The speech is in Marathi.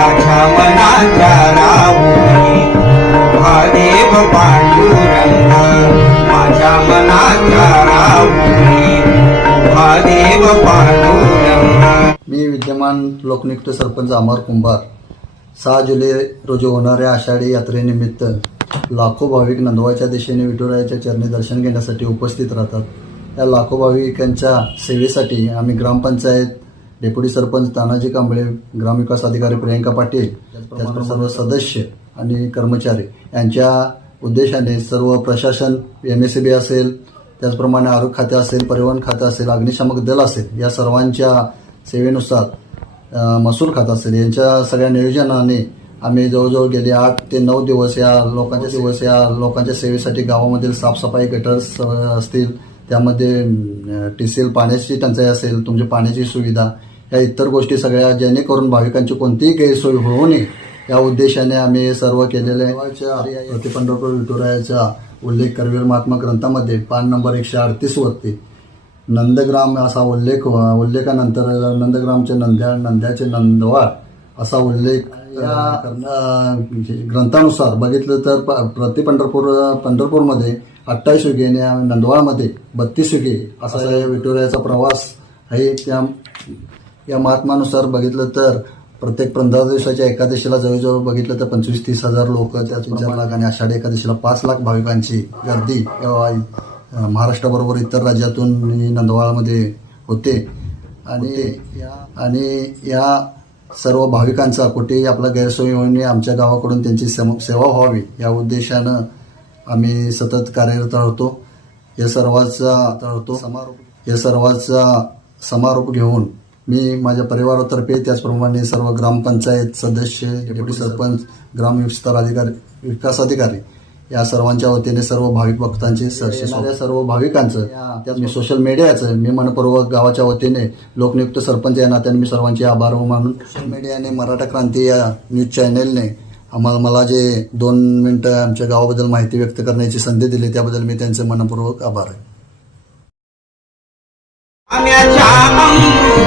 माझ्या मनाच्या राहुरी महादेव पांडुरंग माझ्या मनाच्या राहुरी महादेव पांडुरंग. मी विद्यमान लोकनियुक्त सरपंच अमर कुंभार. सहा जुलै रोजी होणाऱ्या आषाढी यात्रेनिमित्त लाखो भाविक नंदवाच्या दिशेने विठुरायाच्या चरणी दर्शन घेण्यासाठी उपस्थित राहतात. या लाखो भाविकांच्या सेवेसाठी आम्ही ग्रामपंचायत डेप्युटी सरपंच तानाजी कांबळे ग्रामविकास अधिकारी प्रियंका पाटील त्याचप्रमाणे सर्व सदस्य आणि कर्मचारी यांच्या उद्देशाने सर्व प्रशासन एम एस बी असेल त्याचप्रमाणे आरोग्य खाते असेल परिवहन खाते असेल अग्निशामक दल असेल या सर्वांच्या सेवेनुसार महसूल खात असेल. यांच्या सगळ्या नियोजनाने आम्ही जवळजवळ गेले आठ ते नऊ दिवस या लोकांच्या दिवस या लोकांच्या सेवेसाठी गावामधील साफसफाई गटर्स असतील त्यामध्ये टी सी एल पाण्याची टंचाई असेल तुमची पाण्याची सुविधा या इतर गोष्टी सगळ्या जेणेकरून भाविकांची कोणतीही गैरसोय होऊ नये. या उद्देशाने आम्ही सर्व केलेले प्रति पंढरपूर विठुरायाचा उल्लेख करवीर महात्मा ग्रंथामध्ये पान नंबर एकशे अडतीस वरती. नंदग्राम असा उल्लेख उल्लेखानंतर नंदग्रामचे नंद्या नंद्याचे नंदवाळ असा उल्लेख ग्रंथानुसार बघितलं तर प- प्रति पंढरपूर पंढरपूरमध्ये अठ्ठावीस युगे आणि नंदवाळमध्ये बत्तीस युगे असा या विठुरायाचा प्रवास आहे. त्या या महात्मानुसार बघितलं तर प्रत्येक पंधरा दिवसाच्या एकादशीला जवळजवळ बघितलं तर पंचवीस तीस हजार लोक त्याच चार लाख आणि आषाढी एकादशीला पाच लाख भाविकांची गर्दी महाराष्ट्राबरोबर इतर राज्यातून नंदवाळमध्ये होते. आणि या आणि या सर्व भाविकांचा कुठेही आपला गैरसोयी होऊ नये आमच्या गावाकडून त्यांची सेम- सेवा व्हावी या उद्देशानं आम्ही सतत कार्यरत राहतो. या सर्वाचा राहतो समारोप. या सर्वाचा समारोप घेऊन मी माझ्या परिवारातर्फे त्याचप्रमाणे सर्व ग्रामपंचायत सदस्य डेप्युटी सरपंच ग्राम विस्तार अधिकारी विकास अधिकारी या सर्वांच्या वतीने सर्व भाविक भक्तांचे. सर्व भाविकांचं त्यात मी सोशल मीडियाचं मी मनपूर्वक गावाच्या वतीने लोकनियुक्त सरपंच या नात्याने मी सर्वांचे आभार मानून सोशल मीडियाने मराठा क्रांती या न्यूज चॅनेलने आम्हाला मला जे दोन मिनिटं आमच्या गावाबद्दल माहिती व्यक्त करण्याची संधी दिली त्याबद्दल मी त्यांचे मनपूर्वक आभार आहे आम्याच्या अंग